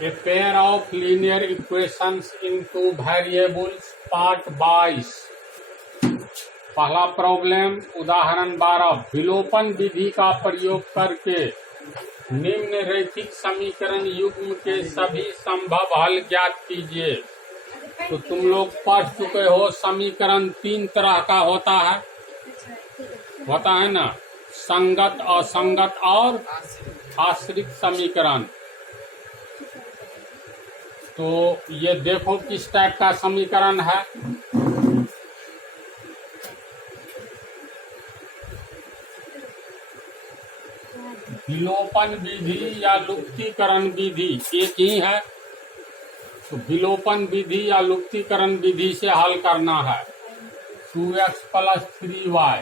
A pair of linear equations in two variables, part 22। पहला problem उदाहरण 12, विलोपन विधि का प्रयोग करके निम्न रैखिक समीकरण युग्म के सभी संभव हल ज्ञात कीजिए। तो तुम लोग पढ़ चुके हो, समीकरण तीन तरह का होता है ना, संगत, असंगत और आश्रित समीकरण। तो ये देखो किस टाइप का समीकरण है। विलोपन विधि या लुप्तीकरण विधि एक ही है, तो विलोपन विधि या लुप्तीकरण विधि से हल करना है। 2x + 3y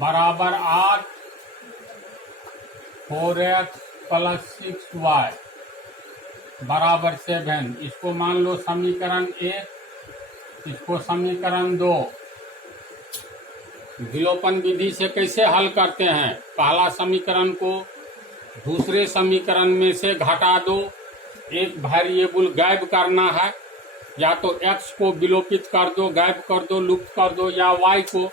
बराबर 8, 4x + 6y बराबर 7। इसको मान लो समीकरण 1, इसको समीकरण 2। विलोपन विधि से कैसे हल करते हैं? पहला समीकरण को दूसरे समीकरण में से घटा दो, एक वेरिएबल गायब करना है, या तो x को विलोपित कर दो, गायब कर दो, लुप्त कर दो, या y को।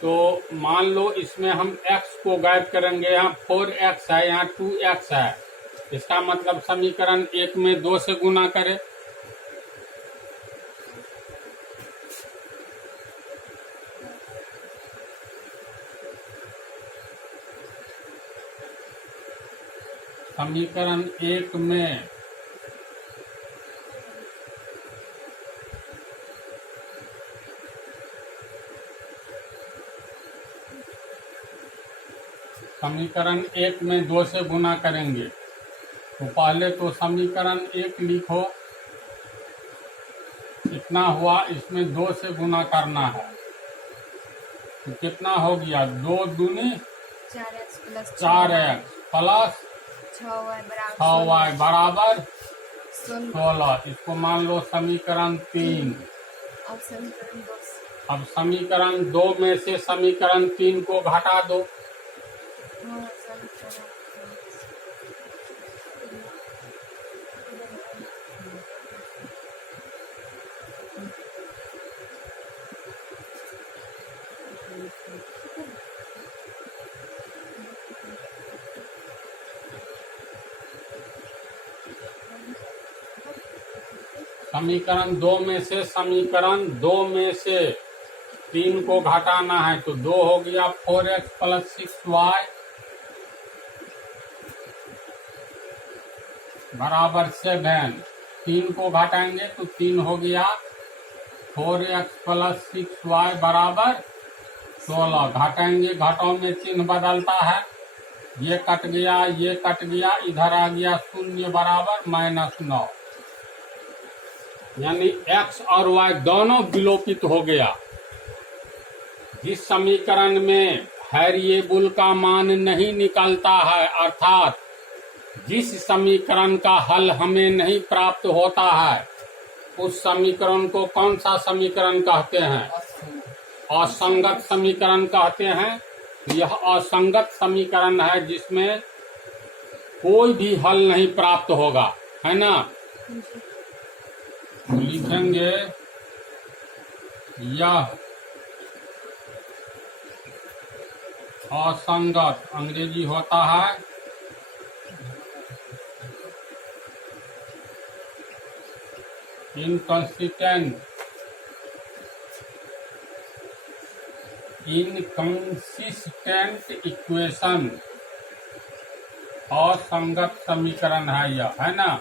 तो मान लो इसमें हम x को गायब करेंगे, यहाँ 4x है, यहाँ 2x है। इसका मतलब समीकरण 1 में 2 से गुना करें। समीकरण 1 में समीकरण 1 में 2 से गुना करेंगे। तो पहले तो समीकरण 1 लिखो, इतना हुआ, इसमें 2 से गुना करना है। तो कितना हो गया? 2 दूनी 4x प्लस 6y बराबर 16। इसको मान लो समीकरण 3। अब समीकरण 2 में से समीकरण 3 को घटा दो। समीकरण 2 में से 3 को घटाना है, तो 2 हो गया 4x + 6y बराबर 7। 3 को घटाएंगे तो 3 हो गया 4x + 6y बराबर 16। घटाएंगे, घटाओ में चिन्ह बदलता है, ये कट गया, ये कट गया, इधर आ गया 0 बराबर -9। यानी x और y दोनों विलोपित हो गया। जिस समीकरण में वेरिएबल का मान नहीं निकलता है, अर्थात जिस समीकरण का हल हमें नहीं प्राप्त होता है, उस समीकरण को कौन सा समीकरण कहते हैं? असंगत समीकरण कहते हैं। यह असंगत समीकरण है जिसमें कोई भी हल नहीं प्राप्त होगा, है ना। लिखेंगे यह असंगत, अंग्रेजी होता है इनकंसिस्टेंट इक्वेशन। असंगत समीकरण है यह, है ना।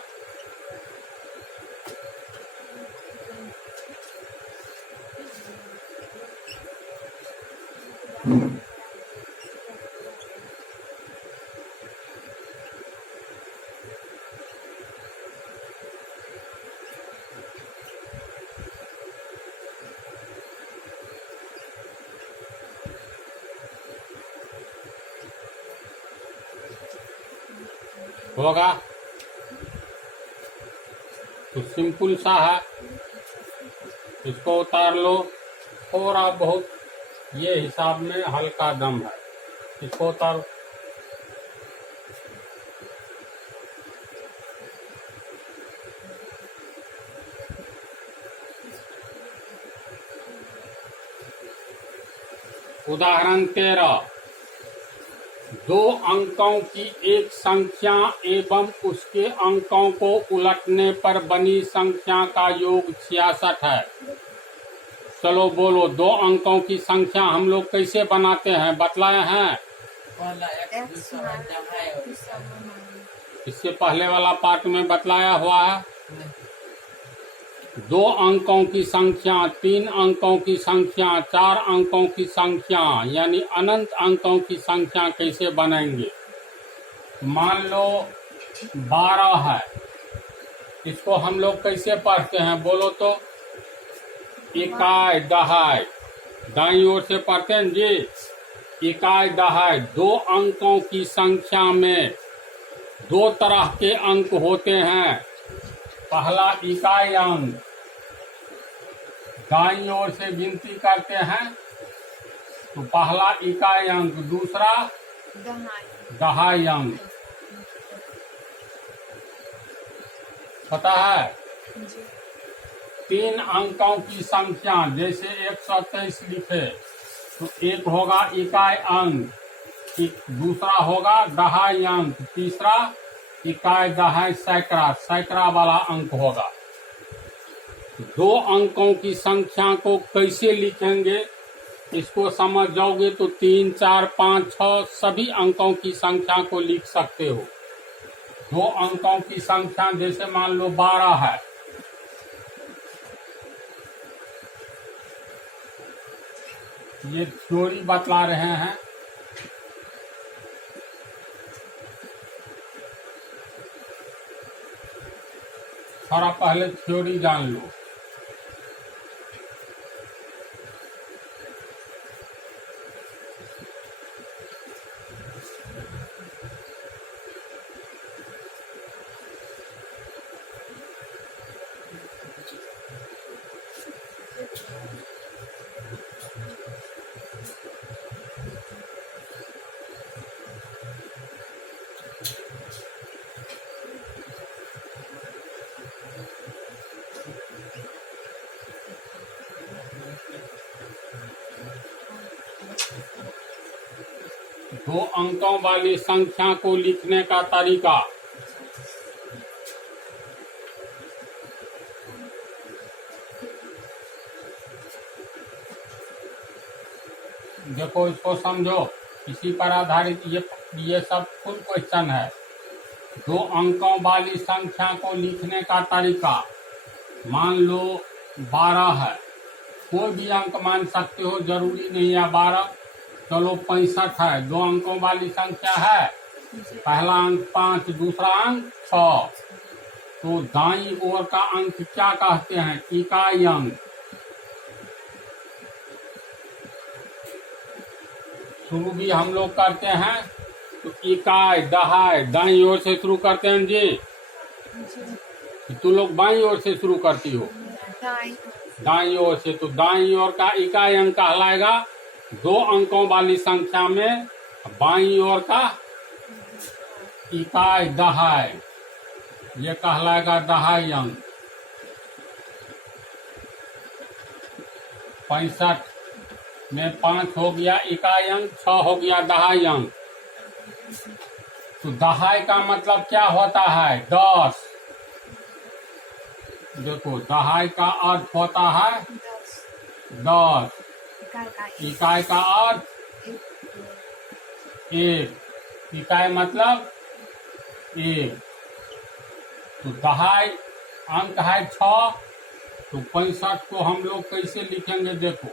होगा तो सिंपल सा है, इसको उतार लो। थोड़ा बहुत ये हिसाब में हल्का दम है, इसको उतारो। उदाहरण 13, दो अंकों की एक संख्या एवं उसके अंकों को उलटने पर बनी संख्या का योग 66 है। चलो बोलो, दो अंकों की संख्या हम लोग कैसे बनाते हैं, बतलाए हैं। इससे पहले वाला पार्ट में बतलाया हुआ है। दो अंकों की संख्या, तीन अंकों की संख्या, चार अंकों की संख्या यानी अनंत अंकों की संख्या कैसे बनेंगे। मान लो 12 है, इसको हम लोग कैसे पढ़ते हैं बोलो तो। इकाई दहाई, दाईं ओर से पढ़ते हैं जी। इकाई दहाई, दो अंकों की संख्या में दो तरह के अंक होते हैं। पहला इकाई अंक, दाईं ओर से गिनती करते हैं तो पहला इकाई अंक, दूसरा दहाई अंक। पता है। तीन अंकों की संख्या, जैसे 123 लिखे तो एक होगा इकाई अंक, दूसरा होगा दहाई अंक, तीसरा इकाई दहाई सैकड़ा, सैकड़ा वाला अंक होगा। दो अंकों की संख्या को कैसे लिखेंगे इसको समझ जाओगे तो 3, 4, 5, 6 सभी अंकों की संख्या को लिख सकते हो। दो अंकों की संख्या जैसे मान लो 12 है, ये थ्योरी बतला रहे हैं। थोड़ा पहले थ्योरी जान लो। दो अंकों वाली संख्या को लिखने का तरीका। देखो, इसको समझो, इसी पर आधारित ये सब फुल क्वेश्चन है। दो अंकों वाली संख्या को लिखने का तरीका, मान लो 12 है, कोई भी अंक मान सकते हो, जरूरी नहीं है 12। चलो 65 है, दो अंकों वाली संख्या है, पहला अंक 5, दूसरा अंक 6, तो दाईं ओर का अंक क्या कहते हैं, इकाई अंक। शुरू भी हम लोग करते हैं तो इकाई दहाई दाईं ओर से शुरू करते हैं जी। तू लोग बाईं ओर से शुरू करती हो, दाईं ओर से, तो दाईं ओर का इकाई अंक कहलाएगा। दो अंकों वाली संख्या में बाईं ओर का इकाई दहाई, ये कहलाएगा दहाई अंक। 65 में 5 हो गया इकाई अंक, 6 हो गया दहाई अंक। तो दहाई का मतलब क्या होता है, 10। देखो, दहाई का अर्थ होता है 10, इकाई का अर्थ 1, इकाई मतलब 1। तो दहाई अंक है 6, तो 65 को हम लोग कैसे लिखेंगे। देखो,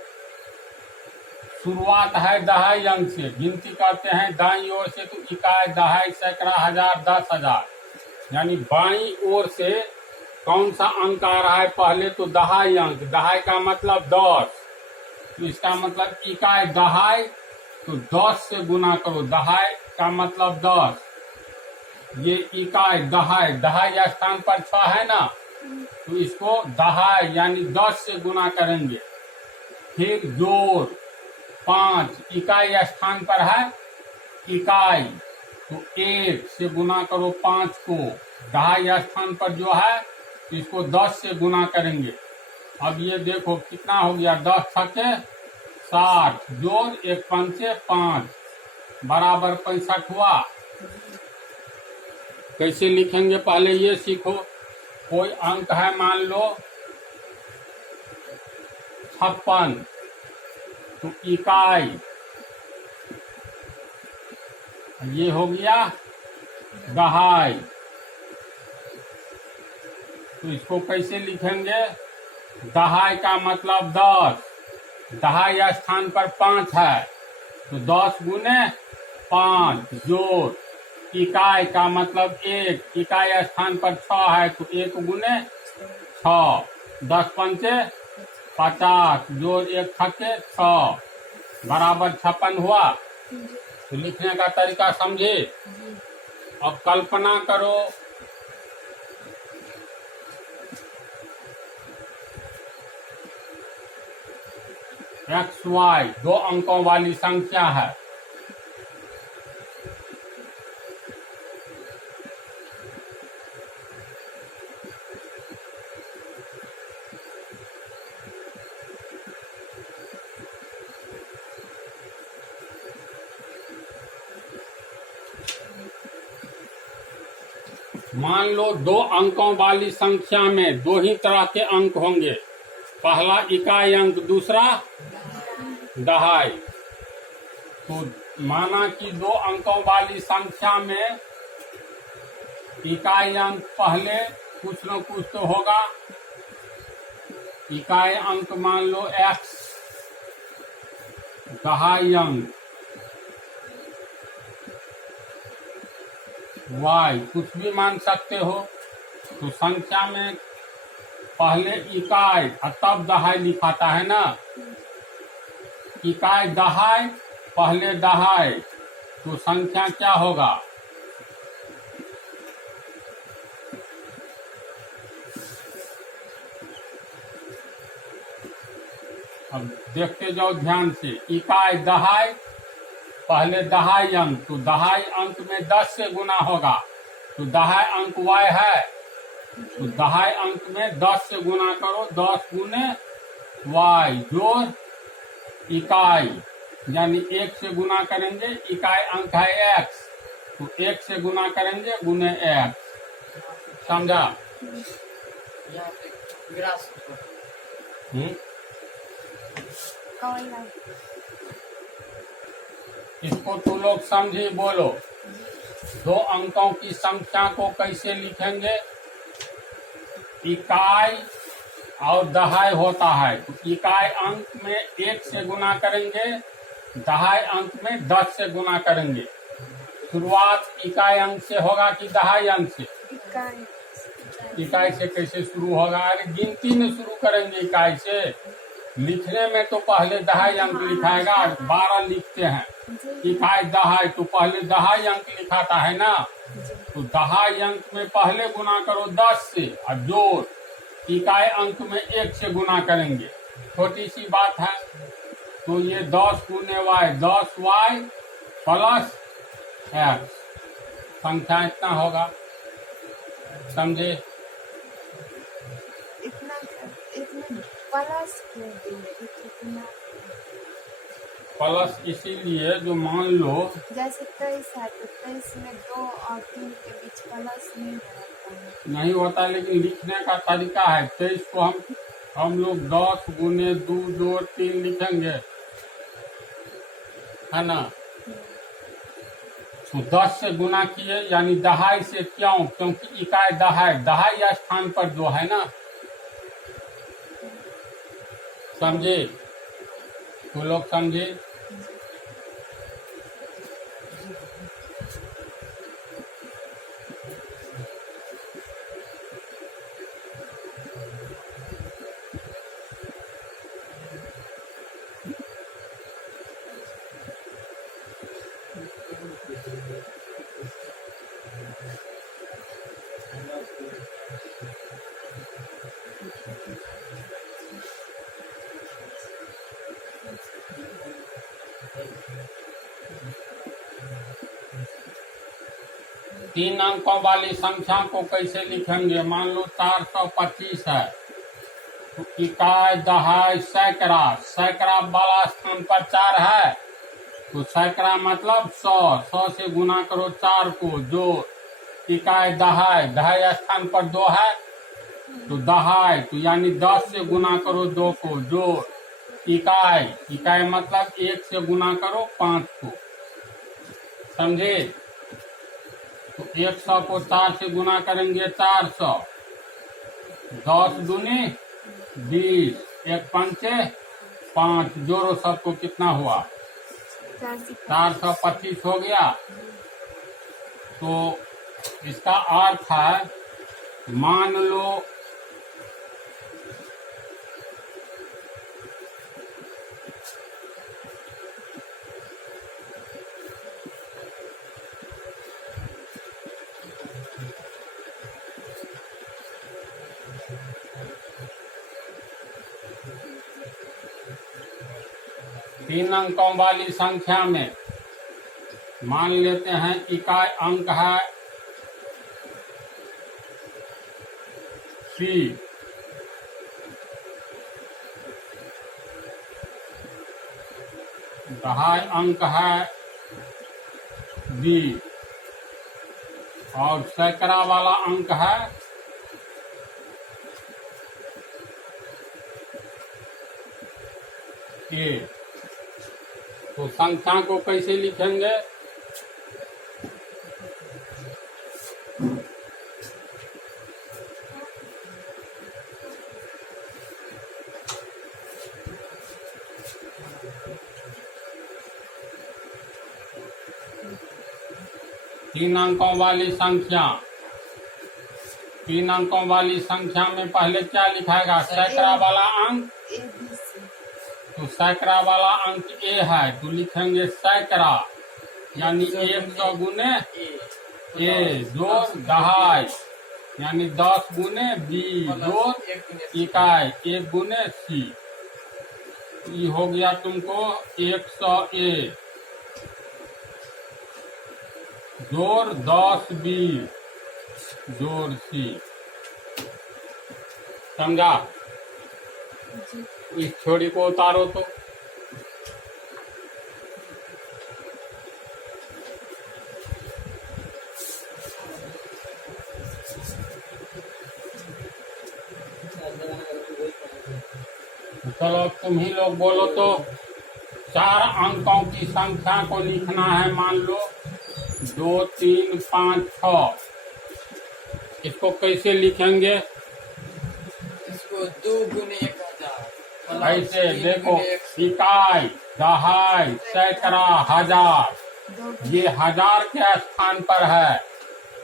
शुरुआत है दहाई अंक से, गिनती करते हैं दाईं ओर से, तो इकाई दहाई सैकड़ा हजार 10,000, यानी बाईं ओर से कौन सा अंक आ रहा है पहले, तो दहाई अंक। दहाई का मतलब 10, तो इसका मतलब इकाई दहाई, तो 10 से गुना करो, दहाई का मतलब 10, ये इकाई दहाई, दहाई स्थान पर 6 है ना, तो इसको दहाई यानी 10 से गुना करेंगे। फिर जोड़ 5, इकाई स्थान पर है इकाई, तो 1 से गुना करो 5 को, दहाई स्थान पर जो है तो इसको 10 से गुना करेंगे। अब ये देखो कितना हो गया, 10 छक्के 60 जोड़ 1 पंचे 5 बराबर 65 हुआ। कैसे लिखेंगे पहले ये सीखो। कोई अंक है मान लो 56, तो इकाई ये हो गया दहाई। तो इसको कैसे लिखेंगे? दहाई का मतलब 10, दहाई स्थान पर 5 है तो 10 गुने 5 जोड़ इकाई का मतलब 1, इकाई स्थान पर 6 है तो 1 गुने 6, 10 पंचे 50 जोड़ 1 छक्के 6 बराबर 56 हुआ। तो लिखने का तरीका समझे। अब कल्पना करो XY 2 अंकों वाली संख्या है। मान लो 2 अंकों वाली संख्या में 2 ही तरह के अंक होंगे, पहला इकाई अंक, दूसरा दहाई। तो माना कि 2 अंकों वाली संख्या में इकाई अंक पहले कुछ न कुछ तो होगा। इकाई अंक मान लो x, दहाई अंक y, कुछ भी मान सकते हो। तो संख्या में पहले इकाई और तब दहाई लिखाता है ना। इकाई दहाई पहले दहाई, तो संख्या क्या होगा? अब देखते जाओ ध्यान से। इकाई दहाई पहले दहाई अंक, तो दहाई अंक में 10 से गुना होगा तो दहाई अंक y है, तो दहाई अंक में 10 से गुना करो, 10 गुने y जोड़ इकाई, यानी 1 से गुना करेंगे, इकाई अंक है x, तो 1 से गुना करेंगे गुने x। समझा? इसको तू लोग समझी बोलो। 2 अंकों की संख्या को कैसे लिखेंगे? इकाई और दहाई होता है तो इकाई अंक में 1 से गुना करेंगे, दहाई अंक में 10 से गुना करेंगे। शुरुआत इकाई अंक से होगा कि दहाई अंक से? इकाई से कैसे शुरू होगा? अरे गिनती में शुरू करेंगे इकाई से। लिखने में तो पहले दहाई अंक लिखाएगा, 12 लिखते हैं, इकाई दहाई, तो पहले दहाई अंक लिखाता है ना। तो दहाई अंक में पहले गुना करो 10 से और जोड़ इकाई अंक में 1 से गुना करेंगे। छोटी सी बात है। तो ये 10 गुने y, 10y प्लस x, संख्या इतना होगा। समझे? इतना प्लस क्यों दिए? इतना प्लस इसीलिए जो मान लो जैसे 23 है तो 23 में 2 और 3 के बीच प्लस नहीं होता है। नहीं होता, लेकिन लिखने का तरीका है। 23 को हम लोग 10 गुने 2 जोड़ 3 लिखेंगे, है ना। तो 10 से गुना किए, यानी दहाई से। क्यों? क्योंकि इकाई दहाई, दहाई स्थान पर जो है ना। समझे? तो लोग समझे? तीन अंकों वाली संख्या को कैसे लिखेंगे? मान लो 425 है तो इकाई दहाई सैकड़ा, सैकड़ा वाला स्थान पर 4 है, तो सैकड़ा मतलब 100, 100 से गुना करो 4 को, जो इकाई दहाई, दहाई स्थान पर 2 है, तो दहाई, तो यानी 10 से गुना करो 2 को, जो इकाई, इकाई मतलब 1 से गुना करो 5 को, समझे। तो 100 को 4 से गुना करेंगे 400, 10 दूनी 20, 1 पंचे 5, जोड़ो सबको, कितना हुआ 425 हो गया। तो इसका अर्थ है, मान लो तीन अंकों वाली संख्या में मान लेते हैं इकाई अंक है C, दहाई अंक है B, और सैकड़ा वाला अंक है A। तो संख्या को कैसे लिखेंगे? तीन अंकों वाली संख्या, तीन अंकों वाली संख्या में पहले क्या लिखाएगा? सैकड़ा वाला अंक, तो सैकड़ा वाला अंक A है, तो लिखेंगे सैकड़ा, यानी 100 गुने A जोड़ दहाई, यानी 10 गुने B जोड़ इकाई 1 गुने C। ये हो गया तुमको 100A जोड़ 10B जोड़ C, समझा। इस छोड़ी को उतारो तो चलो तुम ही लोग बोलो तो। 4 अंकों की संख्या को लिखना है, मान लो 2, 3, 5, 6। इसको कैसे लिखेंगे? इसको 2 गुने 1000, ऐसे देखो, इकाई दहाई सैकड़ा हजार, ये हजार के स्थान पर है,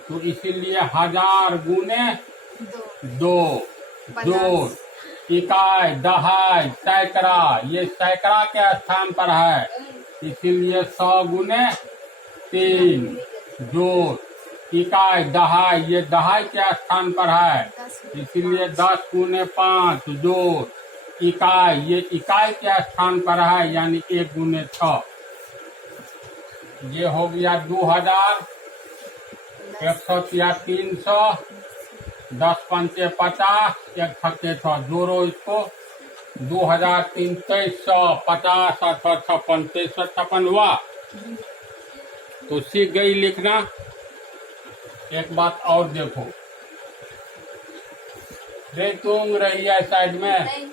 तो इसीलिए 1000 गुने 2 जोड़ इकाई दहाई सैकड़ा, ये सैकड़ा के स्थान पर है, इसीलिए 100 गुने 3 जोड़ इकाई दहाई, ये दहाई के स्थान पर है, इसीलिए 10 गुने 5 जोड़ इकाई, ये इकाई के स्थान पर है, यानी 1 गुने 6। ये हो गया 2000, 100 300, 10 पंचे 50, 1 छक्के 6, जोड़ो इसको, 2000 3 2300, 50 8 56, 2356 हुआ। तो सीख गई लिखना। एक बात और देखो, तुम रही है साइड में,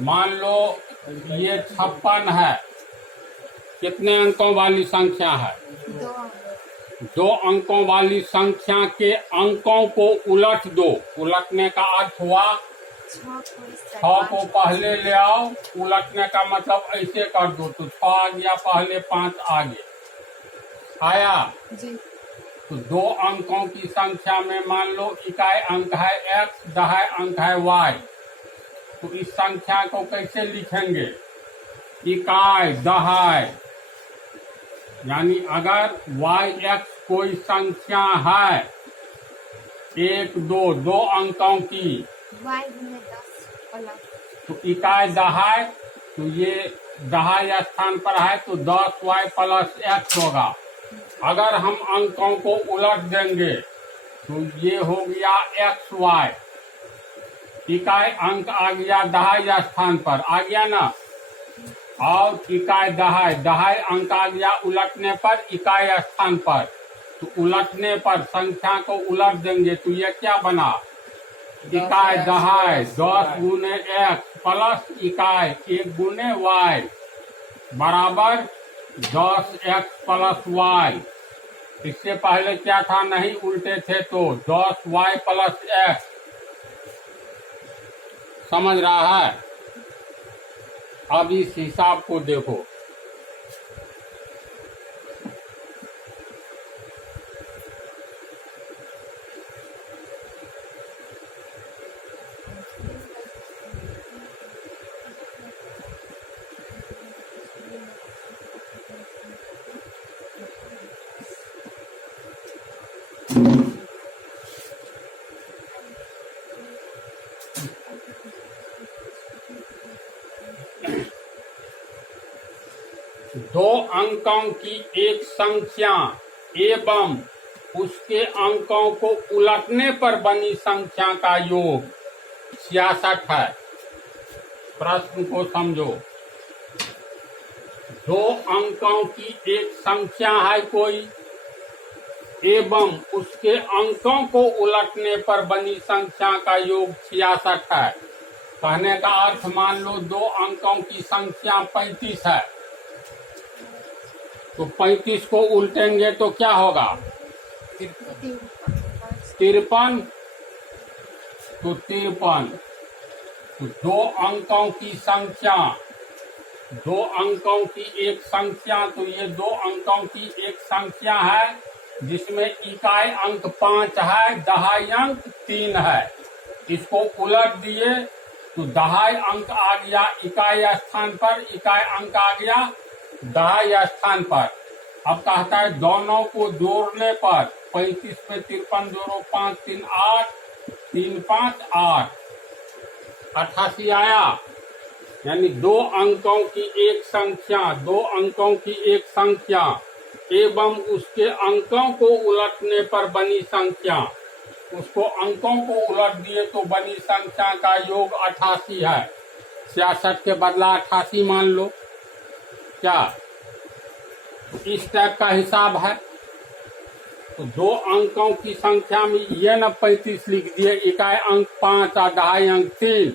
मान लो ये 56 है, कितने अंकों वाली संख्या है? 2 अंकों वाली संख्या के अंकों को उलट दो। उलटने का अर्थ हुआ 6 को पहले ले आओ, उलटने का मतलब ऐसे कर दो, तो 6 आ गया पहले, 5 आगे आया जी। तो 2 अंकों की संख्या में मान लो इकाई अंक है x, दहाई अंक है y, तो इस संख्या को कैसे लिखेंगे? इकाई दहाई, यानी अगर yx कोई संख्या है 1, 2 अंकों की, y गुने 10 तो इकाई दहाई, तो ये दहाई स्थान पर है, तो 10y प्लस x होगा। अगर हम अंकों को उलट देंगे तो ये हो गया xy, इकाई अंक आ गया दहाई स्थान पर, आ गया ना। और इकाई दहाई, दहाई अंक आ गया उलटने पर इकाई स्थान पर। तो उलटने पर संख्या को उलट देंगे तो ये क्या बना, इकाई दहाई 10 गुने x प्लस इकाई 1 गुने y बराबर 10x प्लस y। इससे पहले क्या था, नहीं उल्टे थे तो 10y प्लस x। समझ रहा है? अब इस हिसाब को देखो, दो अंकों की एक संख्या एवं उसके अंकों को उलटने पर बनी संख्या का योग 66 है। प्रश्न को समझो। दो अंकों की एक संख्या है कोई एवं उसके अंकों को उलटने पर बनी संख्या का योग 66 है। कहने का अर्थ, मान लो दो अंकों की संख्या 35 है, तो 35 को उल्टेंगे तो क्या होगा, 53। तो 53। तो दो अंकों की संख्या, दो अंकों की एक संख्या, तो ये दो अंकों की एक संख्या है जिसमें इकाई अंक 5 है, दहाई अंक 3 है। इसको उलट दिए तो दहाई अंक आ गया इकाई स्थान पर, इकाई अंक आ गया दहाई स्थान पर। अब कहता है दोनों को जोड़ने पर 35 पे 53 जोड़ो, 5 3 8, 3 5 8, 88 आया। यानी दो अंकों की एक संख्या, दो अंकों की एक संख्या एवं उसके अंकों को उलटने पर बनी संख्या, उसको अंकों को उलट दिए तो बनी संख्या का योग 88 है। 66 के बदला 88 मान लो। क्या इस टाइप का हिसाब है? तो दो अंकों की संख्या में ये न 35 लिख दिए, इकाई अंक 5 और दहाई अंक 3,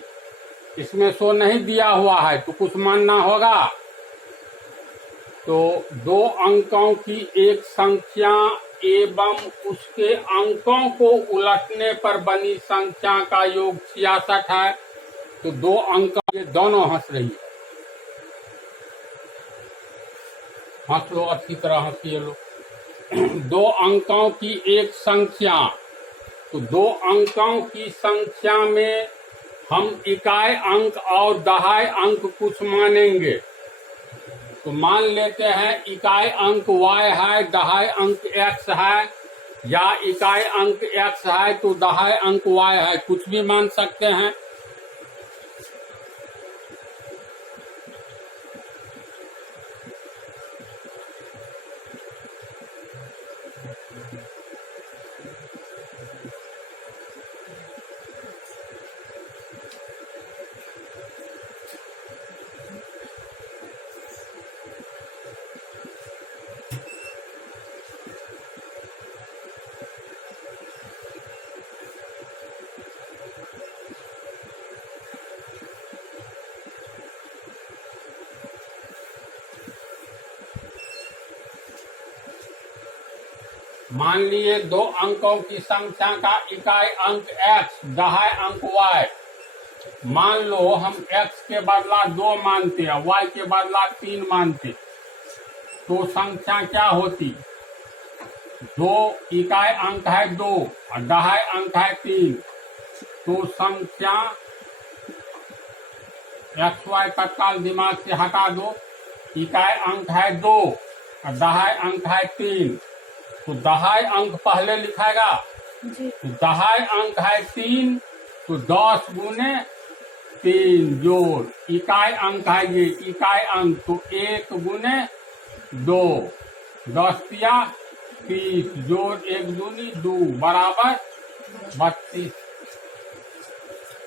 इसमें 100 नहीं दिया हुआ है तो कुछ मानना होगा। तो दो अंकों की एक संख्या एवं उसके अंकों को उलटने पर बनी संख्या का योग 66 है। तो दो अंक, ये दोनों हंस रही है, हंस लो, अच्छी तरह हंसिए लो। दो अंकों की एक संख्या, तो दो अंकों की संख्या में हम इकाई अंक और दहाई अंक कुछ मानेंगे। तो मान लेते हैं इकाई अंक y है, दहाई अंक x है, या इकाई अंक x है तो दहाई अंक y है, कुछ भी मान सकते हैं। मान लिए दो अंकों की संख्या का इकाई अंक x, दहाई अंक y। मान लो हम x के बदला 2 मानते हैं, y के बदला 3 मानते, तो संख्या क्या होती, दो इकाई अंक है 2 और दहाई अंक है 3, तो संख्या x y तत्काल दिमाग से हटा दो। इकाई अंक है 2 और दहाई अंक है 3, तो दहाई अंक पहले लिखाएगा। तो दहाई अंक है 3, तो 10 गुने 3 जोड़ इकाई अंक है ये इकाई अंक, तो 1 गुने 2, 10 या 30 जोड़ 1 दूनी 2 बराबर 32।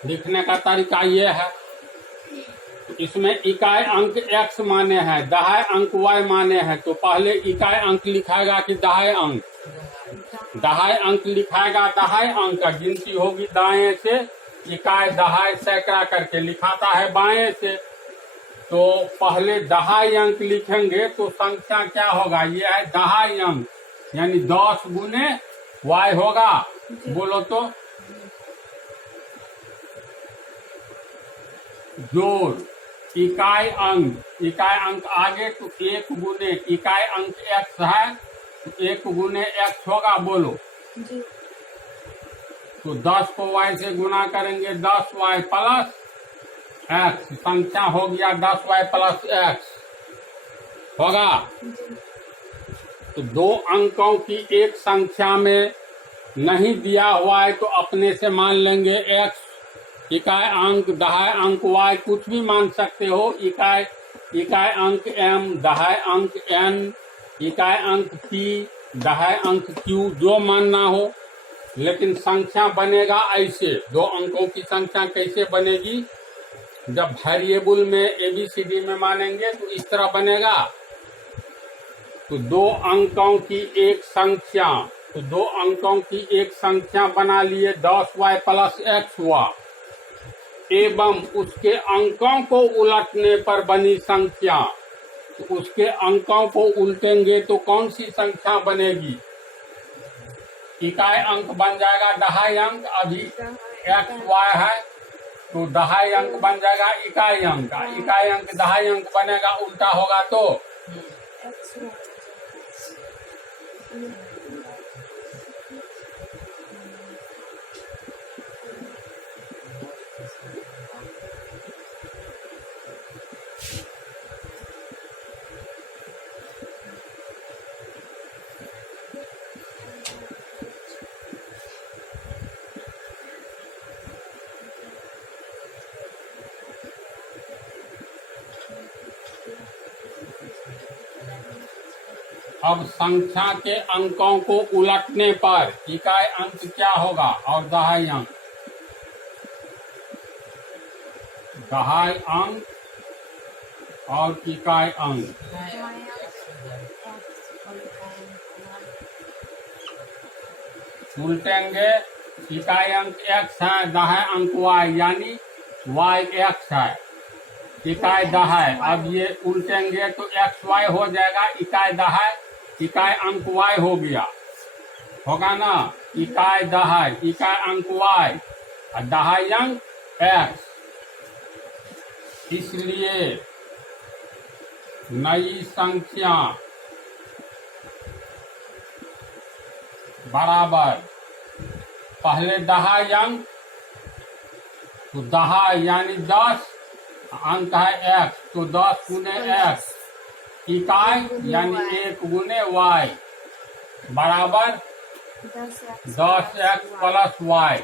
लिखने का तरीका ये है, इसमें इकाई अंक x माने हैं, दहाई अंक y माने हैं, तो पहले इकाई अंक लिखाएगा कि दहाई अंक? दहाई अंक लिखाएगा, दहाई अंक का गिनती होगी दाएं से, इकाई दहाई सैकड़ा करके लिखाता है बाएं से। तो पहले दहाई अंक लिखेंगे तो संख्या क्या होगा? ये है दहाई अंक, यानी 10 गुने y होगा। बोलो तो जोड़ इकाई अंक आगे तो 1 गुने इकाई अंक x है तो 1 गुने x होगा। बोलो जी। तो 10 को y से गुना करेंगे, 10y प्लस x, संख्या हो गया 10y प्लस x होगा। जी। तो 2 अंकों की एक संख्या में नहीं दिया हुआ है तो अपने से मान लेंगे x, इकाई अंक, दहाई अंक y, कुछ भी मान सकते हो। इकाई अंक m, दहाई अंक n, इकाई अंक p, दहाई अंक q, जो मानना हो। लेकिन संख्या बनेगा ऐसे, 2 अंकों की संख्या कैसे बनेगी? जब वेरिएबल में ABCD में मानेंगे तो इस तरह बनेगा। तो 2 अंकों की एक संख्या, तो 2 अंकों की एक संख्या बना लिए 10y प्लस x हुआ, एवं उसके अंकों को उलटने पर बनी संख्या। तो उसके अंकों को उल्टेंगे तो कौन सी संख्या बनेगी? इकाई अंक बन जाएगा दहाई अंक, अभी x y है तो दहाई अंक बन जाएगा इकाई अंक, इकाई अंक दहाई अंक बनेगा, उल्टा होगा तो अब संख्या के अंकों को उलटने पर इकाई अंक क्या होगा और दहाई अंक? दहाई अंक और इकाई अंक उल्टेंगे। इकाई अंक x है, दहाई अंक y, यानी y x है, इकाई दहाई। अब ये उल्टेंगे तो x y हो जाएगा, इकाई दहाई, इकाई अंक y हो गया, होगा ना? इकाई दहाई, इकाई अंक y और दहाई अंक x। इसलिए नई संख्या बराबर पहले दहाई अंक, तो दहाई यानी 10 अंक है x, तो 10 गुने x, इकाई यानी 1 गुने y बराबर 10x प्लस y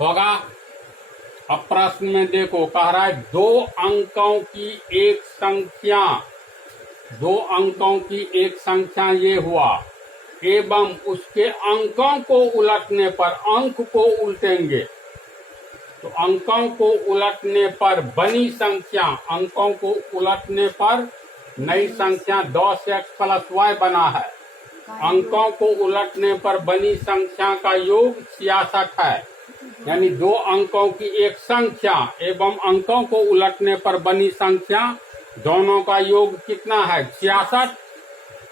होगा। अब प्रश्न में देखो, कह रहा है 2 अंकों की एक संख्या, 2 अंकों की एक संख्या ये हुआ, एवं उसके अंकों को उलटने पर, अंक को उल्टेंगे तो अंकों को उलटने पर बनी संख्या, अंकों को उलटने पर नई संख्या 10x प्लस y बना है। अंकों को उलटने पर बनी संख्या का योग 66 है, यानी 2 अंकों की एक संख्या एवं अंकों को उलटने पर बनी संख्या, दोनों का योग कितना है? 66।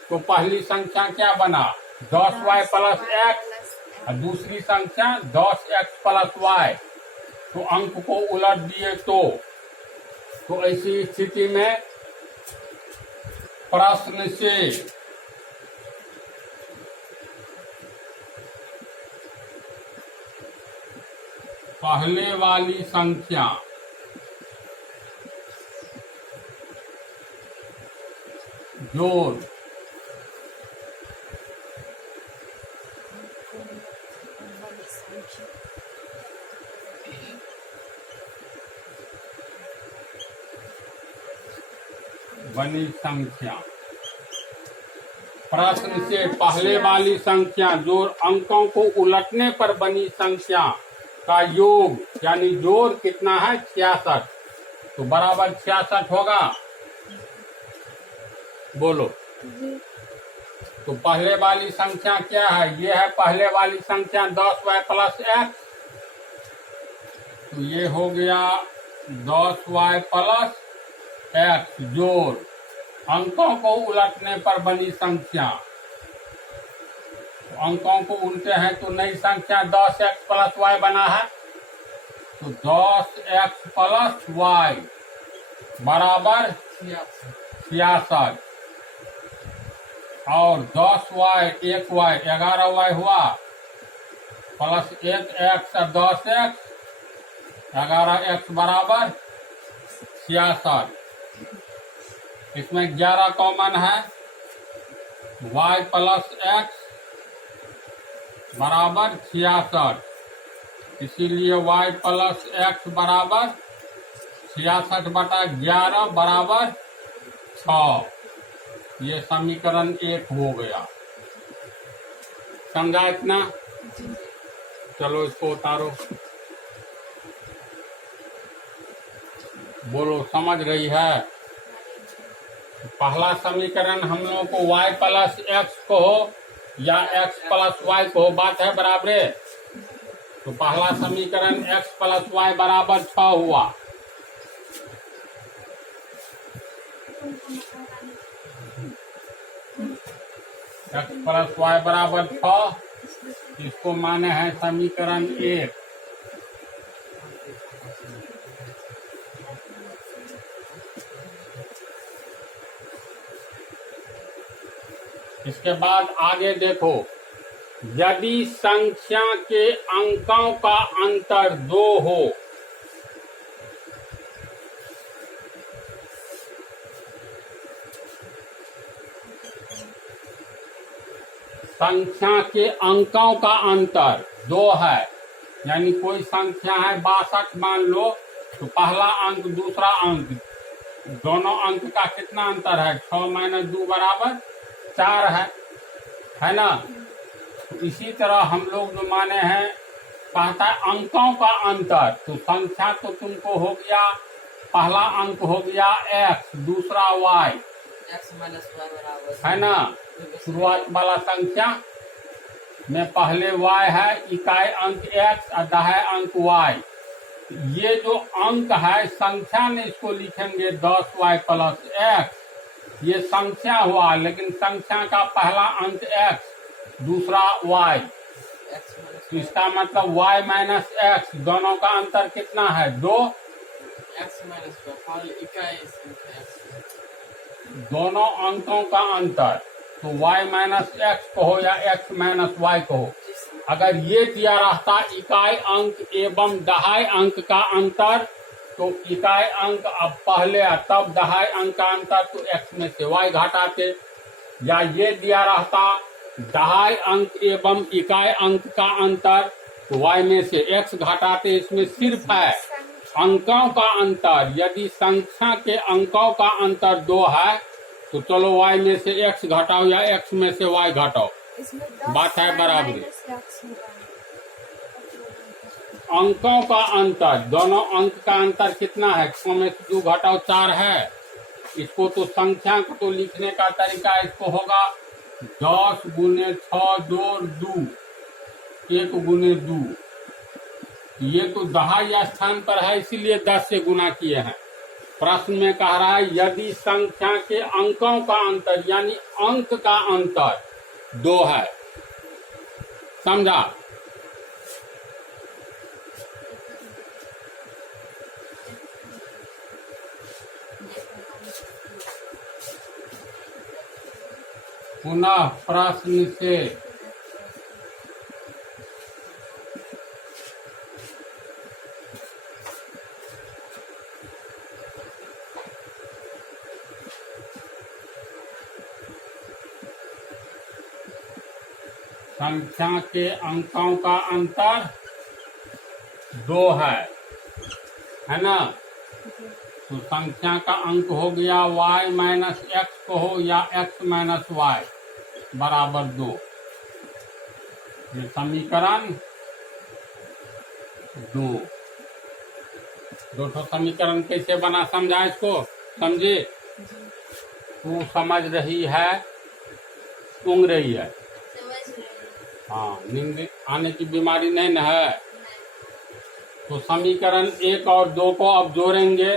तो पहली संख्या क्या बना? 10y प्लस x और दूसरी संख्या 10x प्लस y। तो अंक को उलट दिए तो ऐसी स्थिति में प्रश्न से पहले वाली संख्या जोड़ बनी संख्या, प्रश्न से पहले वाली संख्या जोड़ अंकों को उलटने पर बनी संख्या का योग यानी जोड़ कितना है 66, तो बराबर 66 होगा। बोलो। जी। तो पहले वाली संख्या क्या है? ये है पहले वाली संख्या 10y प्लस एक्स, तो ये हो गया 10y प्लस एक्स जोड़ अंकों को उलटने पर बनी संख्या। तो अंकों को उल्टे हैं तो नई संख्या 10x प्लस वाई बना है, तो 10x प्लस वाई बराबर 66 और 10y 1y 11y हुआ प्लस 1x और 10x 11x बराबर 66। इसमें 11 कॉमन है, y प्लस x बराबर 66, इसीलिए y प्लस x बराबर 66/11 बराबर 6। ये समीकरण 1 हो गया। समझा इतना? चलो इसको उतारो। बोलो, समझ रही है? पहला समीकरण हम लोगों को y प्लस एक्स को हो या x प्लस वाई को हो, बात है बराबर। तो पहला समीकरण x प्लस वाई बराबर 6 हुआ। x प्लस वाई बराबर 6, इसको माने हैं समीकरण 1। इसके बाद आगे देखो, यदि संख्या के अंकों का अंतर 2 हो संख्या के अंकों का अंतर 2 है, यानी कोई संख्या है 62 मान लो, तो पहला अंक दूसरा अंक दोनों अंक का कितना अंतर है? 6 माइनस 2 बराबर 4 है ना। तो इसी तरह हम लोग जो माने हैं कहता है अंकों का अंतर, तो संख्या तो तुमको हो गया, पहला अंक हो गया x, दूसरा y, x माइनस वाई बराबर है ना। शुरुआत वाला संख्या में पहले y है, इकाई अंक x और दहाई अंक y। ये जो अंक है संख्या में इसको लिखेंगे 10y प्लस x, ये संख्या हुआ, लेकिन संख्या का पहला अंक x दूसरा y, तो इसका मतलब y माइनस x, दोनों का अंतर कितना है? 2। x माइनस वाई इकाई दोनों अंकों का अंतर, तो y माइनस x को हो या x माइनस y को हो, अगर ये दिया रहता इकाई अंक एवं दहाई अंक का अंतर, तो इकाई अंक अब पहले तब दहाई अंक का अंतर, तो x में से y घटाते, या ये दिया रहता दहाई अंक एवं इकाई अंक का अंतर, तो y में से x घटाते। इसमें सिर्फ है अंकों का अंतर, यदि संख्या के अंकों का अंतर 2 है तो चलो y में से x घटाओ या x में से y घटाओ, बात है बराबर। अंकों का अंतर, दोनों अंक का अंतर कितना है? 6 में से 2 घटाओ 4 है। इसको तो संख्या को तो लिखने का तरीका इसको होगा 10 गुने 6 जोड़ 2, 1 गुने 2। ये तो दहाई स्थान पर है, इसीलिए 10 से गुना किए हैं। प्रश्न में कह रहा है यदि संख्या के अंकों का अंतर यानी अंक का अंतर 2 है। समझा? पुनः प्रश्न से संख्या के अंकों का अंतर 2 है ना। तो संख्या का अंक हो गया y माइनस एक्स को हो या x माइनस वाई बराबर 2। ये समीकरण 2। दो ठो समीकरण कैसे बना समझा इसको, समझे? जी तू समझ रही है, सूंघ रही है। समझ रहे हैं। हाँ, नींद आने की बीमारी नहीं न है। नहीं। तो समीकरण 1 और 2 को अब जोड़ेंगे।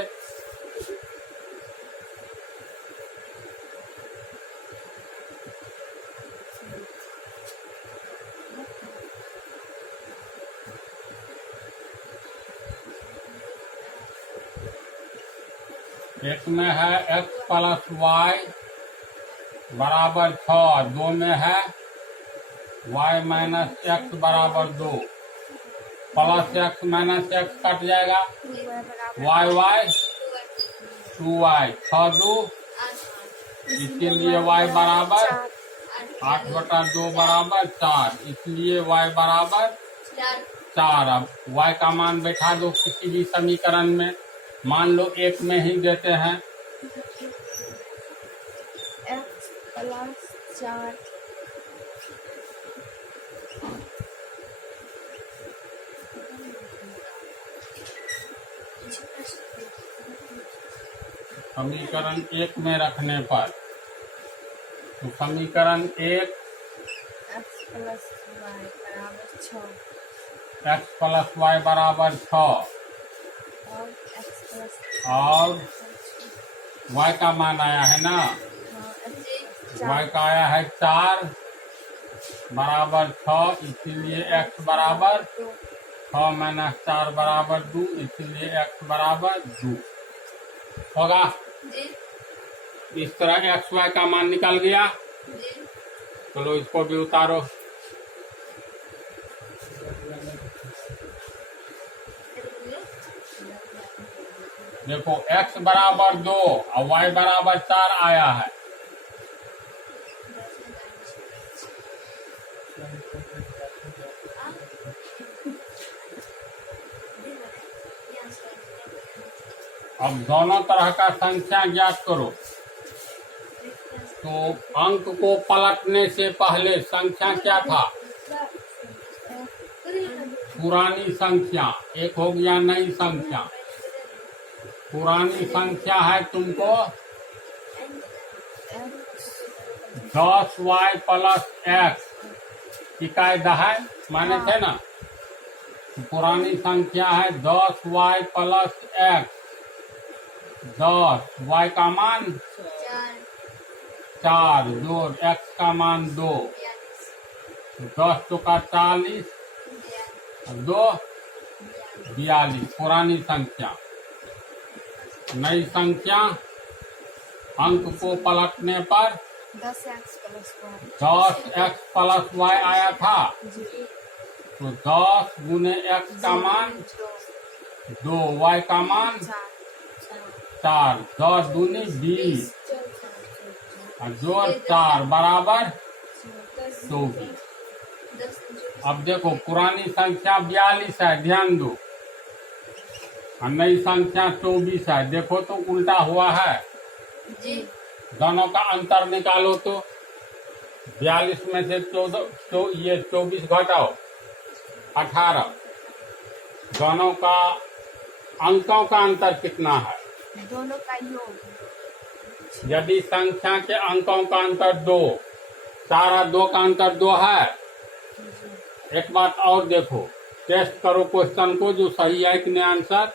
एक में है x प्लस वाई बराबर 6, 2 में है y माइनस एक्स बराबर 2, plus x minus x cut जाएगा, वाई वाई 2y, 6 2, इसीलिए y बराबर 8/2 बराबर 4, इसलिए y बराबर 4। अब y का मान बैठा दो किसी भी समीकरण में, मान लो 1 में ही देते हैं। x प्लस 4 समीकरण 1 में रखने पर तो समीकरण 1 x प्लस वाई बराबर 6 x प्लस वाई बराबर 6 और x प्लस और y का मान आया है ना, y का आया है 4 बराबर 6, इसीलिए x बराबर 6 माइनस 4 बराबर 2, इसीलिए x बराबर 2 होगा। इस तरह एक्स वाई का मान निकल गया। चलो इसको भी उतारो। देखो x बराबर 2 और y बराबर 4 आया है। अब दोनों तरह का संख्या ज्ञात करो। तो अंक को पलटने से पहले संख्या क्या था? पुरानी संख्या। एक हो गया नई संख्या। पुरानी संख्या है तुमको 10y प्लस x की कायदा है, माने थे ना। पुरानी संख्या है 10y प्लस x, 10 y का मान 4 जोड़ x का मान 2, 10 चौका 40 2 42। पुरानी संख्या। नई संख्या अंक को पलटने पर 10x plus 10x plus y आया था, तो 10 गुने x का मान 2, y का मान 4, 10 दूनी 20 और जोड़ 4 बराबर 24। अब देखो पुरानी संख्या 42 है, ध्यान दो, और नई संख्या 24 है। देखो तो उल्टा हुआ है। दोनों का अंतर निकालो तो 42 में से 24 घटाओ 18। दोनों का अंकों का अंतर कितना है? दोनों का योग। यदि संख्या के अंकों का अंतर 2, सारा 2 का अंतर 2 है। एक बात और देखो, टेस्ट करो क्वेश्चन को, जो सही है कि नहीं आंसर।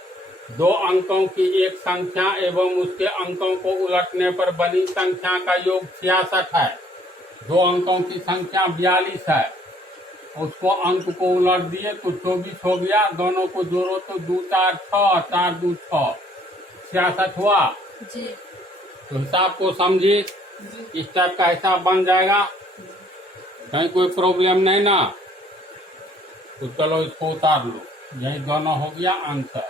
2 अंकों की एक संख्या एवं उसके अंकों को उलटने पर बनी संख्या का योग 66 है। 2 अंकों की संख्या 42 है, उसको अंक को उलट दिए तो 24 हो गया। दोनों को जोड़ो तो 2 4 6, 4 2 6, 66 हुआ। जी। तो हिसाब को समझिए, इस टाइप का हिसाब बन जाएगा, कहीं कोई प्रॉब्लम नहीं ना। तो चलो इसको उतार लो। यही दोनों हो गया आंसर,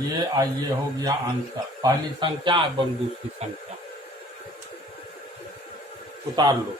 ये और ये हो गया आंसर। पहली संख्या एवं दूसरी संख्या उतार लो।